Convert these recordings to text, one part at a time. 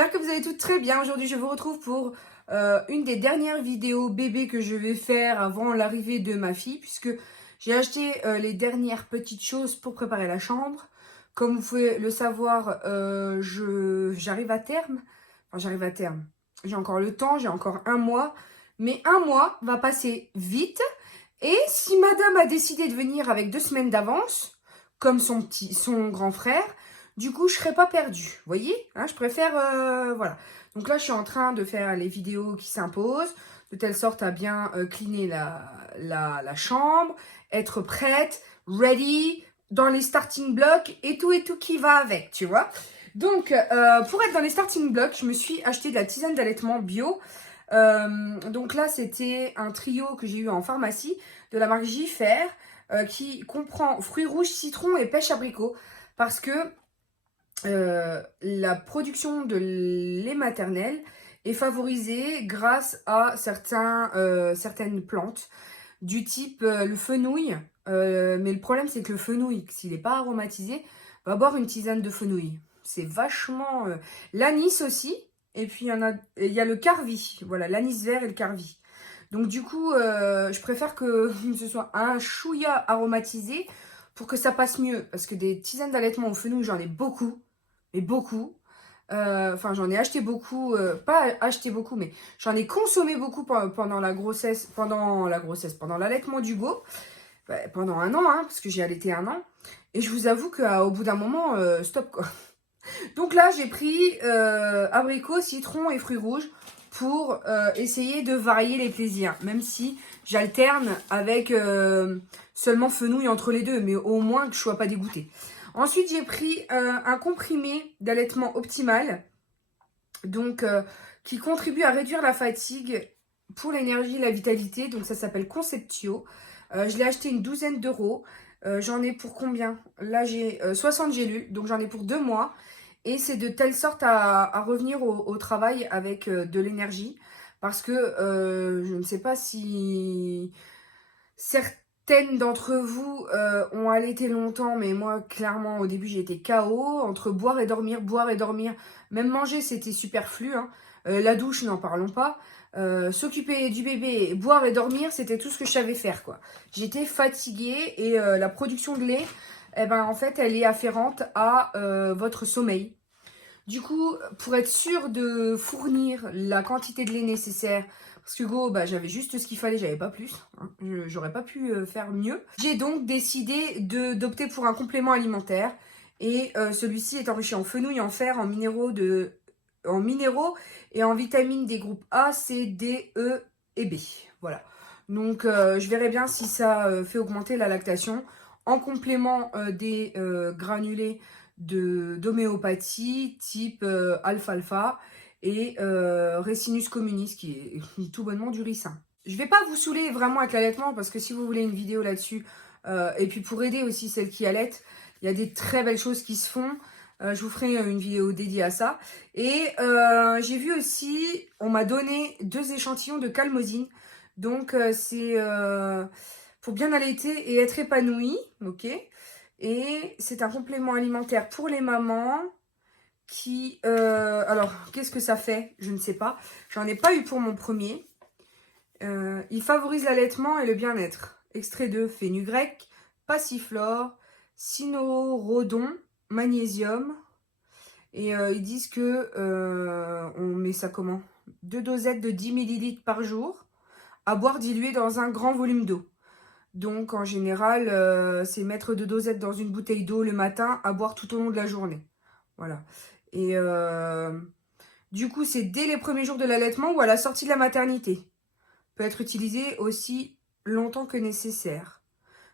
j'espère que vous allez toutes très bien. Aujourd'hui, je vous retrouve pour une des dernières vidéos bébé que je vais faire avant l'arrivée de ma fille, puisque j'ai acheté les dernières petites choses pour préparer la chambre. Comme vous pouvez le savoir, j'arrive à terme. Enfin, j'arrive à terme. J'ai encore le temps, j'ai encore un mois. Mais un mois va passer vite. Et si madame a décidé de venir avec 2 semaines d'avance, comme son grand frère, du coup, je serai pas perdue. Vous voyez, hein, je préfère, voilà. Donc là, je suis en train de faire les vidéos qui s'imposent, de telle sorte à bien cleaner la chambre, être prête, ready, dans les starting blocks et tout qui va avec, tu vois. Donc, pour être dans les starting blocks, je me suis acheté de la tisane d'allaitement bio. Donc là, c'était un trio que j'ai eu en pharmacie de la marque Jiffert qui comprend fruits rouges, citron et pêche abricot. Parce que la production de lait maternel est favorisée grâce à certaines plantes du type le fenouil. Mais le problème, c'est que le fenouil, s'il n'est pas aromatisé, va boire une tisane de fenouil. C'est vachement... l'anis aussi. Et puis, il y a le carvi. Voilà, l'anis vert et le carvi. Donc, du coup, je préfère que ce soit un chouïa aromatisé pour que ça passe mieux. Parce que des tisanes d'allaitement au fenouil, j'en ai beaucoup. Mais beaucoup. Enfin, j'en ai acheté beaucoup. Pas acheté beaucoup, mais j'en ai consommé beaucoup pendant la grossesse. Pendant l'allaitement d'Hugo. Pendant un an, hein, parce que j'ai allaité un an. Et je vous avoue qu'au bout d'un moment, stop quoi. Donc là, j'ai pris abricot, citron et fruits rouges pour essayer de varier les plaisirs. Même si j'alterne avec seulement fenouil entre les deux, mais au moins que je ne sois pas dégoûtée. Ensuite, j'ai pris un comprimé d'allaitement optimal, donc qui contribue à réduire la fatigue pour l'énergie et la vitalité. Donc ça s'appelle Conceptio. Je l'ai acheté une douzaine d'euros. J'en ai pour combien? Là, j'ai 60 gélules, donc j'en ai pour 2 mois. Et c'est de telle sorte à revenir au travail avec de l'énergie. Parce que je ne sais pas si certaines d'entre vous ont allaité longtemps, mais moi, clairement, au début, j'étais KO. Entre boire et dormir, même manger, c'était superflu. Hein. La douche, n'en parlons pas. S'occuper du bébé, boire et dormir, c'était tout ce que je savais faire, quoi. J'étais fatiguée et la production de lait, eh ben, en fait, elle est afférente à votre sommeil. Du coup, pour être sûr de fournir la quantité de lait nécessaire, parce que Hugo, j'avais juste ce qu'il fallait, j'avais pas plus. Hein, j'aurais pas pu faire mieux. J'ai donc décidé d'opter pour un complément alimentaire. Et celui-ci est enrichi en fenouil, en fer, en minéraux et en vitamines des groupes A, C, D, E et B. Voilà. Donc, je verrai bien si ça fait augmenter la lactation. En complément des granulés d'homéopathie type alfalfa et Ricinus communis qui est tout bonnement du ricin. Je vais pas vous saouler vraiment avec l'allaitement parce que si vous voulez une vidéo là-dessus et puis pour aider aussi celles qui allaitent, il y a des très belles choses qui se font. Je vous ferai une vidéo dédiée à ça. Et j'ai vu aussi, on m'a donné 2 échantillons de calmosine. Donc c'est pour bien allaiter et être épanoui, ok. Et c'est un complément alimentaire pour les mamans qui... alors, qu'est-ce que ça fait? Je ne sais pas. J'en ai pas eu pour mon premier. Il favorise l'allaitement et le bien-être. Extrait de fenugrec, passiflore, cynorhodon, magnésium. Et ils disent que on met ça comment? 2 dosettes de 10 ml par jour à boire dilué dans un grand volume d'eau. Donc, en général, c'est mettre 2 dosettes dans une bouteille d'eau le matin à boire tout au long de la journée. Voilà. Et du coup, c'est dès les premiers jours de l'allaitement ou à la sortie de la maternité. Peut être utilisé aussi longtemps que nécessaire.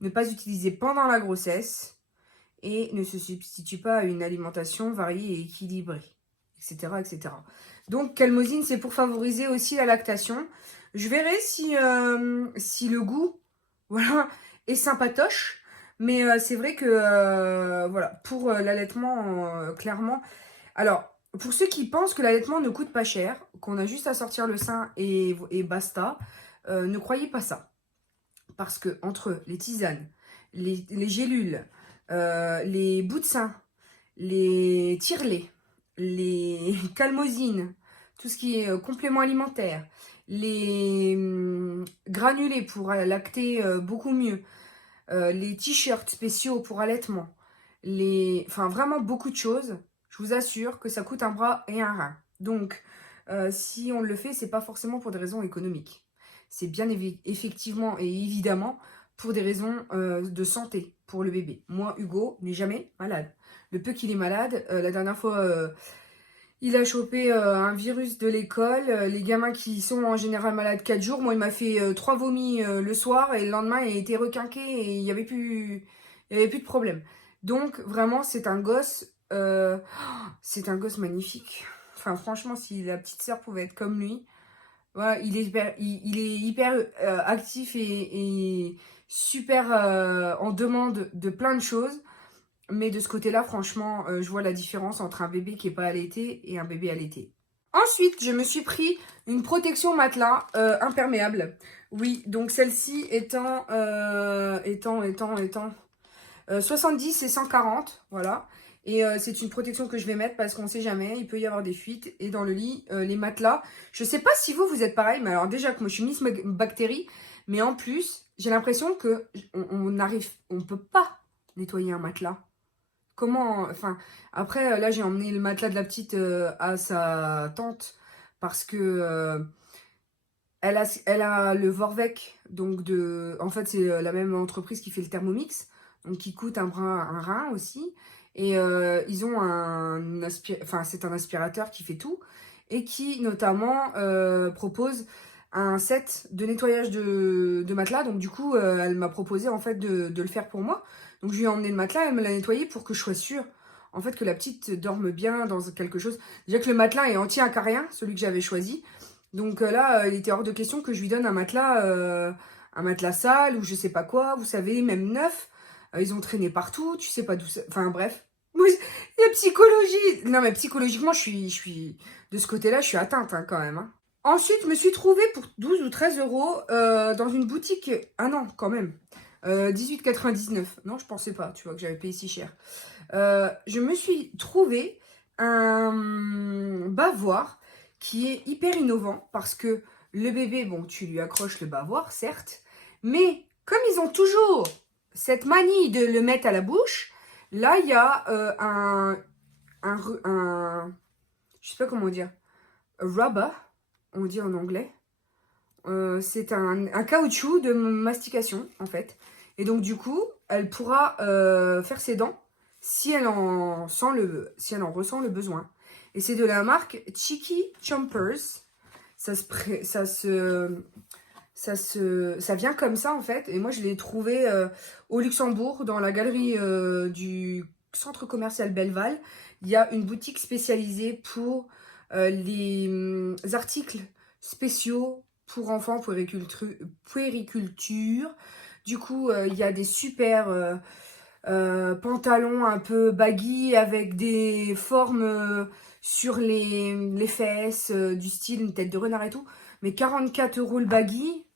Ne pas utiliser pendant la grossesse et ne se substitue pas à une alimentation variée et équilibrée, etc. etc. Donc, calmosine, c'est pour favoriser aussi la lactation. Je verrai si le goût... Voilà, et sympatoche. Mais c'est vrai que, voilà, pour l'allaitement, clairement. Alors, pour ceux qui pensent que l'allaitement ne coûte pas cher, qu'on a juste à sortir le sein et basta, ne croyez pas ça. Parce que entre les tisanes, les gélules, les bouts de sein, les tire-laits, les calmosines, tout ce qui est complément alimentaire, les granulés pour lacter beaucoup mieux, les t-shirts spéciaux pour allaitement, enfin vraiment beaucoup de choses. Je vous assure que ça coûte un bras et un rein. Donc, si on le fait, c'est pas forcément pour des raisons économiques. C'est bien effectivement et évidemment pour des raisons de santé pour le bébé. Moi, Hugo n'est jamais malade. Le peu qu'il est malade, la dernière fois, il a chopé un virus de l'école. Les gamins qui sont en général malades 4 jours, moi, il m'a fait 3 vomis le soir et le lendemain, il a été requinqué et il y avait plus de problème. Donc, vraiment, c'est un gosse magnifique. Enfin, franchement, si la petite sœur pouvait être comme lui, voilà, il est hyper actif et super en demande de plein de choses. Mais de ce côté-là, franchement, je vois la différence entre un bébé qui n'est pas allaité et un bébé allaité. Ensuite, je me suis pris une protection matelas imperméable. Oui, donc celle-ci étant 70 et 140, voilà. Et c'est une protection que je vais mettre parce qu'on ne sait jamais, il peut y avoir des fuites. Et dans le lit, les matelas, je ne sais pas si vous êtes pareil, mais alors déjà que moi je suis Miss Bactérie, mais en plus, j'ai l'impression que on peut pas nettoyer un matelas. Comment, enfin, après, là, j'ai emmené le matelas de la petite à sa tante parce que elle a le Vorvec, donc en fait, c'est la même entreprise qui fait le Thermomix, donc qui coûte un rein aussi. Et ils ont enfin, c'est un aspirateur qui fait tout et qui, notamment, propose un set de nettoyage de matelas. Donc, du coup, elle m'a proposé, en fait, de le faire pour moi. Donc, je lui ai emmené le matelas, elle me l'a nettoyé pour que je sois sûre, en fait, que la petite dorme bien dans quelque chose. Déjà que le matelas est anti-acarien, celui que j'avais choisi. Donc là, il était hors de question que je lui donne un matelas sale ou je sais pas quoi, vous savez, même neuf. Ils ont traîné partout, tu sais pas d'où ça... Enfin bref. Oui, la psychologie... Non mais psychologiquement, je suis de ce côté-là, je suis atteinte hein, quand même. Hein. Ensuite, je me suis trouvée pour 12 ou 13 euros dans une boutique... Ah non, quand même. 18,99. Non, je pensais pas, tu vois, que j'avais payé si cher. Je me suis trouvée un bavoir qui est hyper innovant parce que le bébé, bon, tu lui accroches le bavoir, certes, mais comme ils ont toujours cette manie de le mettre à la bouche, là, il y a je sais pas comment dire, rubber, on dit en anglais. C'est un caoutchouc de mastication, en fait. Et donc, du coup, elle pourra faire ses dents si elle en ressent le besoin. Et c'est de la marque Cheeky Chompers. Ça vient comme ça, en fait. Et moi, je l'ai trouvé au Luxembourg, dans la galerie du centre commercial Belleval. Il y a une boutique spécialisée pour les articles spéciaux pour enfants, puériculture. Du coup, il y a des super pantalons un peu baggy avec des formes sur les fesses, du style une tête de renard et tout. Mais 44 € le baggy,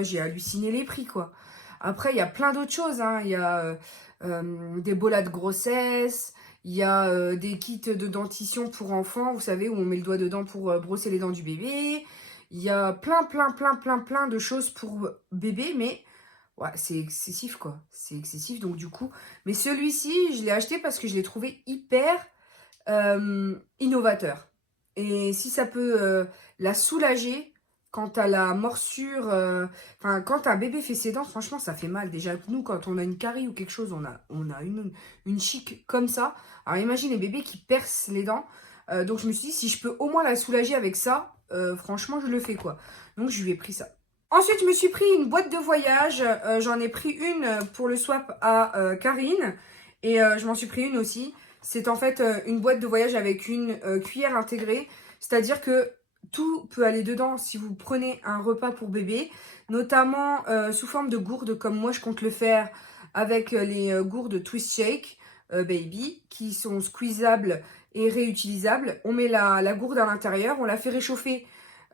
j'ai halluciné les prix, quoi. Après, il y a plein d'autres choses. Hein. Il y a des bolas de grossesse, il y a des kits de dentition pour enfants, vous savez, où on met le doigt dedans pour brosser les dents du bébé. Il y a plein de choses pour bébé, mais ouais, c'est excessif, quoi. C'est excessif, donc du coup... Mais celui-ci, je l'ai acheté parce que je l'ai trouvé hyper innovateur. Et si ça peut la soulager quant à la morsure... Enfin, quand un bébé fait ses dents, franchement, ça fait mal. Déjà, nous, quand on a une carie ou quelque chose, on a une chic comme ça. Alors, imagine les bébés qui percent les dents. Donc, je me suis dit, si je peux au moins la soulager avec ça, franchement, je le fais, quoi. Donc, je lui ai pris ça. Ensuite, je me suis pris une boîte de voyage. J'en ai pris une pour le swap à Karine. Et je m'en suis pris une aussi. C'est en fait une boîte de voyage avec une cuillère intégrée. C'est-à-dire que tout peut aller dedans si vous prenez un repas pour bébé. Notamment sous forme de gourde, comme moi je compte le faire avec les gourdes Twist Shake Baby, qui sont squeezables et réutilisables. On met la gourde à l'intérieur, on la fait réchauffer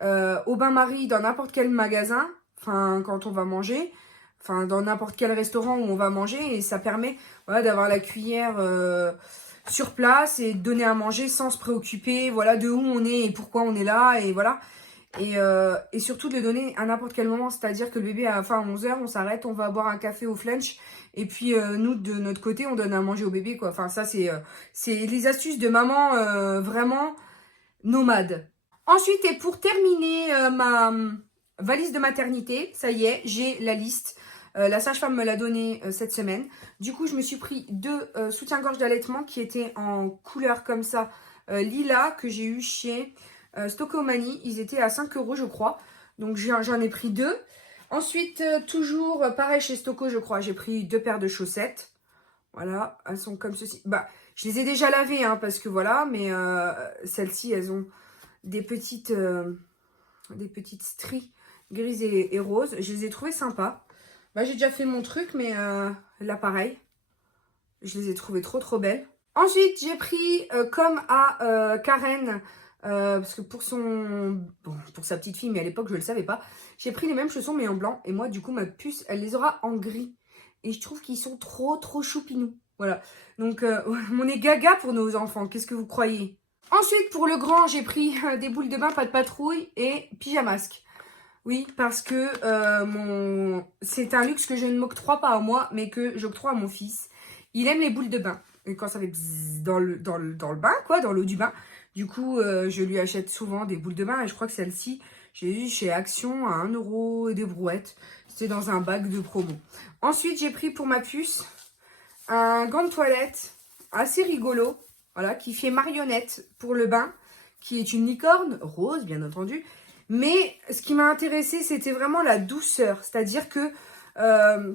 au bain-marie dans n'importe quel magasin, enfin quand on va manger, enfin dans n'importe quel restaurant où on va manger, et ça permet voilà, d'avoir la cuillère sur place et donner à manger sans se préoccuper, voilà, de où on est et pourquoi on est là, et voilà. Et surtout de le donner à n'importe quel moment, c'est-à-dire que le bébé, à 11h, on s'arrête, on va boire un café au flunch, et puis nous, de notre côté, on donne à manger au bébé, quoi. Enfin, ça, c'est les astuces de maman vraiment nomade. Ensuite, et pour terminer ma valise de maternité, ça y est, j'ai la liste. La sage-femme me l'a donnée cette semaine. Du coup, je me suis pris 2 soutiens-gorge d'allaitement qui étaient en couleur comme ça, lilas, que j'ai eu chez Stockomanie. Ils étaient à 5 € je crois. Donc j'en ai pris 2. Ensuite, toujours pareil chez Stocco, je crois, j'ai pris 2 paires de chaussettes. Voilà, elles sont comme ceci. Bah, je les ai déjà lavées, hein, parce que voilà, mais celles-ci, elles ont des petites stries grises et roses. Je les ai trouvées sympas. Bah, j'ai déjà fait mon truc, mais là, pareil. Je les ai trouvées trop belles. Ensuite, j'ai pris, comme à Karen, parce que pour sa petite fille, mais à l'époque, je ne le savais pas, j'ai pris les mêmes chaussons, mais en blanc. Et moi, du coup, ma puce, elle les aura en gris. Et je trouve qu'ils sont trop choupinous. Voilà. Donc, on est gaga pour nos enfants. Qu'est-ce que vous croyez? Ensuite, pour le grand, j'ai pris des boules de bain, pas de patrouille et pyjamasque. Oui, parce que c'est un luxe que je ne m'octroie pas à moi, mais que j'octroie à mon fils. Il aime les boules de bain. Et quand ça fait bzzz dans le bain, quoi, dans l'eau du bain. Du coup, je lui achète souvent des boules de bain. Et je crois que celle-ci, j'ai eu chez Action à 1 € et des brouettes. C'était dans un bac de promo. Ensuite, j'ai pris pour ma puce un gant de toilette assez rigolo. Voilà, qui fait marionnette pour le bain. Qui est une licorne, rose bien entendu. Mais ce qui m'a intéressée, c'était vraiment la douceur. C'est-à-dire que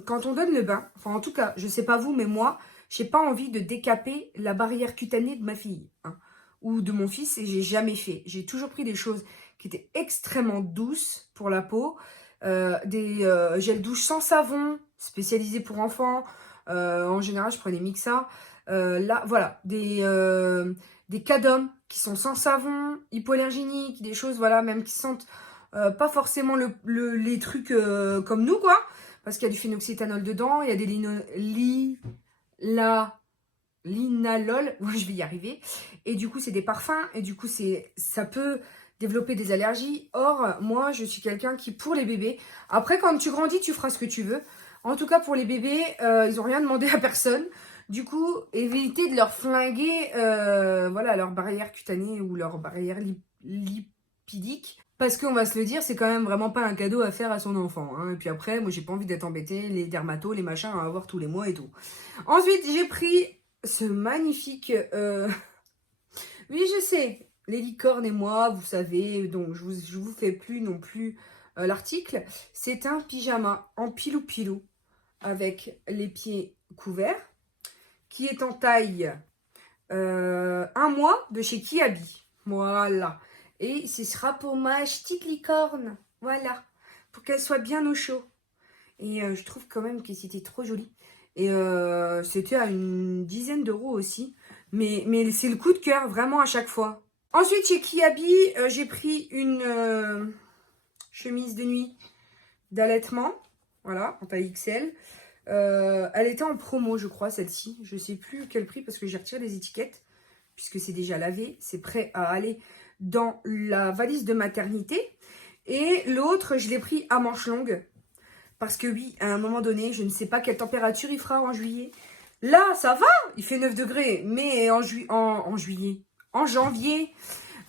quand on donne le bain, enfin en tout cas, je sais pas vous, mais moi, j'ai pas envie de décaper la barrière cutanée de ma fille, hein, ou de mon fils, et j'ai jamais fait. J'ai toujours pris des choses qui étaient extrêmement douces pour la peau, des gels douche sans savon, spécialisés pour enfants. En général, je prenais Mixa. Là, voilà, des Cadom qui sont sans savon, hypoallergéniques, des choses, voilà, même qui sentent pas forcément les trucs comme nous, quoi. Parce qu'il y a du phénoxyéthanol dedans, il y a des linalol, je vais y arriver. Et du coup, c'est des parfums, et du coup, ça peut développer des allergies. Or, moi, je suis quelqu'un qui, pour les bébés, après, quand tu grandis, tu feras ce que tu veux. En tout cas, pour les bébés, ils n'ont rien demandé à personne. Du coup, éviter de leur flinguer voilà, leur barrière cutanée ou leur barrière lipidique. Parce qu'on va se le dire, c'est quand même vraiment pas un cadeau à faire à son enfant. Hein. Et puis après, moi, j'ai pas envie d'être embêtée, les dermatos, les machins à avoir tous les mois et tout. Ensuite, j'ai pris ce magnifique... Oui, je sais, les licornes et moi, vous savez, donc je vous fais plus non plus l'article. C'est un pyjama en pilou-pilou avec les pieds couverts, qui est en taille 1 mois de chez Kiabi. Voilà. Et ce sera pour ma petite licorne. Voilà. Pour qu'elle soit bien au chaud. Et je trouve quand même que c'était trop joli. Et c'était à une dizaine d'euros aussi. Mais c'est le coup de cœur, vraiment à chaque fois. Ensuite, chez Kiabi, j'ai pris une chemise de nuit d'allaitement. Voilà, en taille XL. Elle était en promo, je crois, celle-ci. Je ne sais plus quel prix parce que j'ai retiré les étiquettes. Puisque c'est déjà lavé. C'est prêt à aller dans la valise de maternité. Et l'autre, je l'ai pris à manches longues. Parce que oui, à un moment donné, je ne sais pas quelle température il fera en juillet. Là, ça va, il fait 9 degrés. Mais en juillet, en janvier,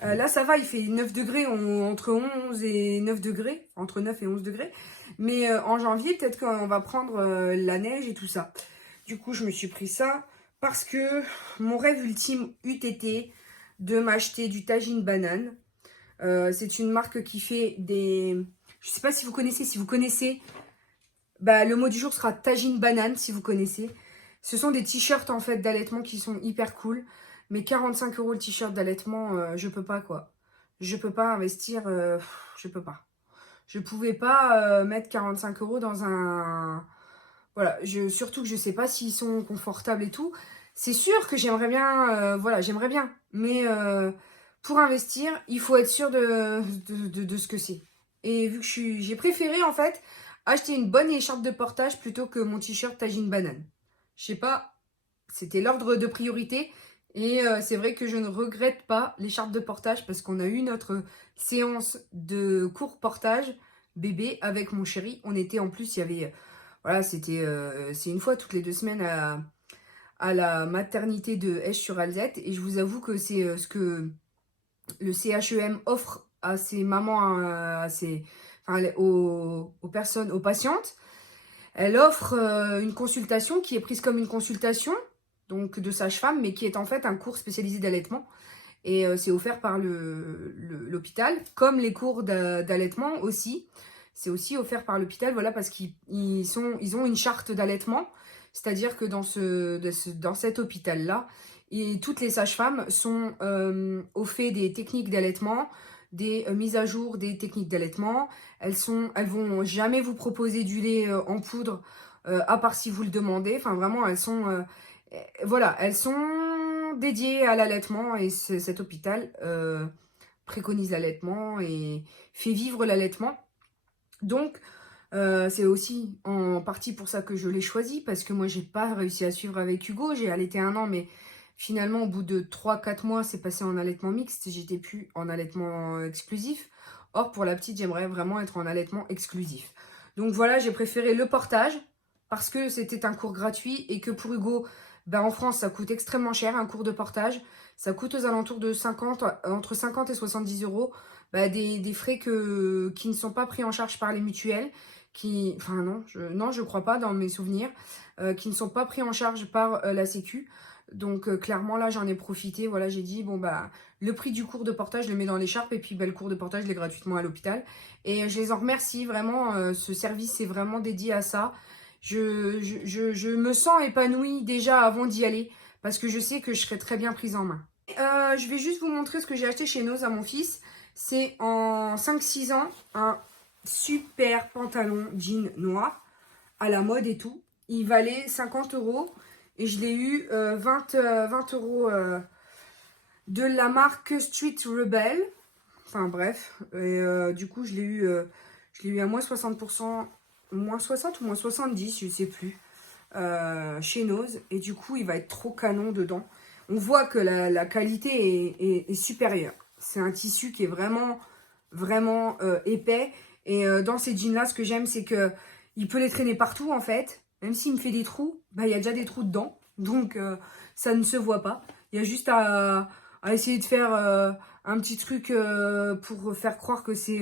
là, ça va, il fait 9 degrés, entre 11 et 9 degrés. Entre 9 et 11 degrés. Mais en janvier, peut-être qu'on va prendre la neige et tout ça. Du coup, je me suis pris ça parce que mon rêve ultime eût été de m'acheter du Tajine Banane. C'est une marque qui fait des... Je ne sais pas si vous connaissez. Si vous connaissez, bah, le mot du jour sera Tajine Banane, si vous connaissez. Ce sont des t-shirts en fait d'allaitement qui sont hyper cool. Mais 45 € le t-shirt d'allaitement, je peux pas quoi. Je peux pas investir, je peux pas. Je pouvais pas mettre 45 € dans un... Voilà, surtout que je sais pas s'ils sont confortables et tout. C'est sûr que j'aimerais bien, voilà, j'aimerais bien. Mais pour investir, il faut être sûr de ce que c'est. Et vu que j'ai préféré en fait acheter une bonne écharpe de portage plutôt que mon t-shirt Tajine Banane. Je sais pas, c'était l'ordre de priorité. Et c'est vrai que je ne regrette pas l'écharpe de portage parce qu'on a eu notre séance de court portage bébé avec mon chéri. On était en plus, il y avait, voilà, c'est une fois toutes les 2 semaines à la maternité de Esch-sur-Alzette. Et je vous avoue que c'est ce que le CHEM offre à ses mamans, enfin, aux personnes, aux patientes. Elle offre une consultation qui est prise comme une consultation donc de sage-femme, mais qui est en fait un cours spécialisé d'allaitement. Et c'est offert par l'hôpital, comme les cours d'allaitement aussi. C'est aussi offert par l'hôpital, voilà, parce ils ont une charte d'allaitement. C'est-à-dire que dans cet hôpital-là, toutes les sages-femmes sont au fait des techniques d'allaitement, des mises à jour des techniques d'allaitement. Elles vont jamais vous proposer du lait en poudre, à part si vous le demandez. Enfin, vraiment, voilà, elles sont dédiées à l'allaitement et cet hôpital préconise l'allaitement et fait vivre l'allaitement. Donc, c'est aussi en partie pour ça que je l'ai choisi, parce que moi, j'ai pas réussi à suivre avec Hugo. J'ai allaité 1 an, mais finalement, au bout de 3-4 mois, c'est passé en allaitement mixte. J'étais plus en allaitement exclusif. Or, pour la petite, j'aimerais vraiment être en allaitement exclusif. Donc voilà, j'ai préféré le portage, parce que c'était un cours gratuit et que pour Hugo, ben, en France, ça coûte extrêmement cher, un cours de portage. Ça coûte aux alentours de entre 50 et 70 euros. Bah, des frais qui ne sont pas pris en charge par les mutuelles, enfin non, je crois pas dans mes souvenirs, qui ne sont pas pris en charge par la Sécu. Donc clairement là j'en ai profité, voilà, j'ai dit bon bah le prix du cours de portage je le mets dans l'écharpe et puis bah, le cours de portage je l'ai gratuitement à l'hôpital. Et je les en remercie vraiment, ce service est vraiment dédié à ça. Je me sens épanouie déjà avant d'y aller parce que je sais que je serai très bien prise en main. Je vais juste vous montrer ce que j'ai acheté chez Noz à mon fils. C'est en 5-6 ans un super pantalon jean noir à la mode et tout. Il valait 50 euros et je l'ai eu 20 euros de la marque Street Rebel. Enfin bref, et du coup je l'ai eu à moins 60%, moins 60 ou moins 70, je sais plus, chez Noz. Et du coup il va être trop canon dedans. On voit que la qualité est supérieure. C'est un tissu qui est vraiment épais. Et dans ces jeans-là, ce que j'aime, c'est que il peut les traîner partout, en fait. Même s'il me fait des trous, bah, il y a déjà des trous dedans. Donc, ça ne se voit pas. Il y a juste à essayer de faire un petit truc pour faire croire que c'est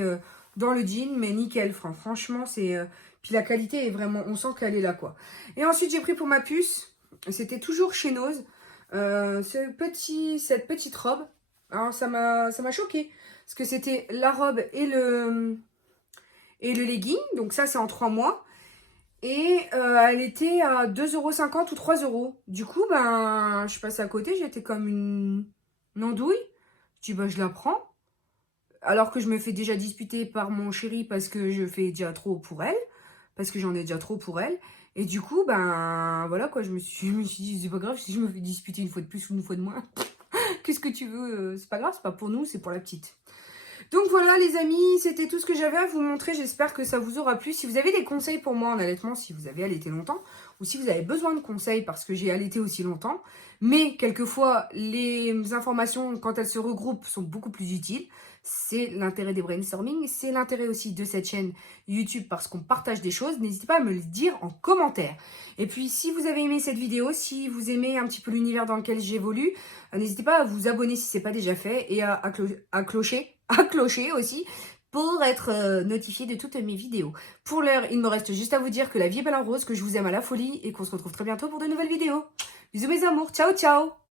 dans le jean. Mais nickel, franchement, c'est... puis la qualité est vraiment... On sent qu'elle est là, quoi. Et ensuite, j'ai pris pour ma puce. C'était toujours chez Noz. Cette petite robe. Alors ça m'a choqué parce que c'était la robe et le legging. Donc ça c'est en 3 mois. Et elle était à 2,50 € ou 3 euros. Du coup ben je passe à côté, j'étais comme une andouille. Je dis bah je la prends. Alors que je me fais déjà disputer par mon chéri parce que je fais déjà trop pour elle. Parce que j'en ai déjà trop pour elle. Et du coup, ben voilà quoi, je me suis dit, c'est pas grave si je me fais disputer une fois de plus ou une fois de moins. Qu'est-ce que tu veux, c'est pas grave, c'est pas pour nous, c'est pour la petite. Donc voilà les amis, c'était tout ce que j'avais à vous montrer. J'espère que ça vous aura plu. Si vous avez des conseils pour moi en allaitement, si vous avez allaité longtemps, ou si vous avez besoin de conseils parce que j'ai allaité aussi longtemps, mais quelquefois les informations, quand elles se regroupent, sont beaucoup plus utiles. C'est l'intérêt des brainstorming, c'est l'intérêt aussi de cette chaîne YouTube parce qu'on partage des choses. N'hésitez pas à me le dire en commentaire. Et puis si vous avez aimé cette vidéo, si vous aimez un petit peu l'univers dans lequel j'évolue, n'hésitez pas à vous abonner si ce n'est pas déjà fait et à clocher aussi pour être notifié de toutes mes vidéos. Pour l'heure, il me reste juste à vous dire que la vie est belle en rose, que je vous aime à la folie et qu'on se retrouve très bientôt pour de nouvelles vidéos. Bisous mes amours, ciao ciao!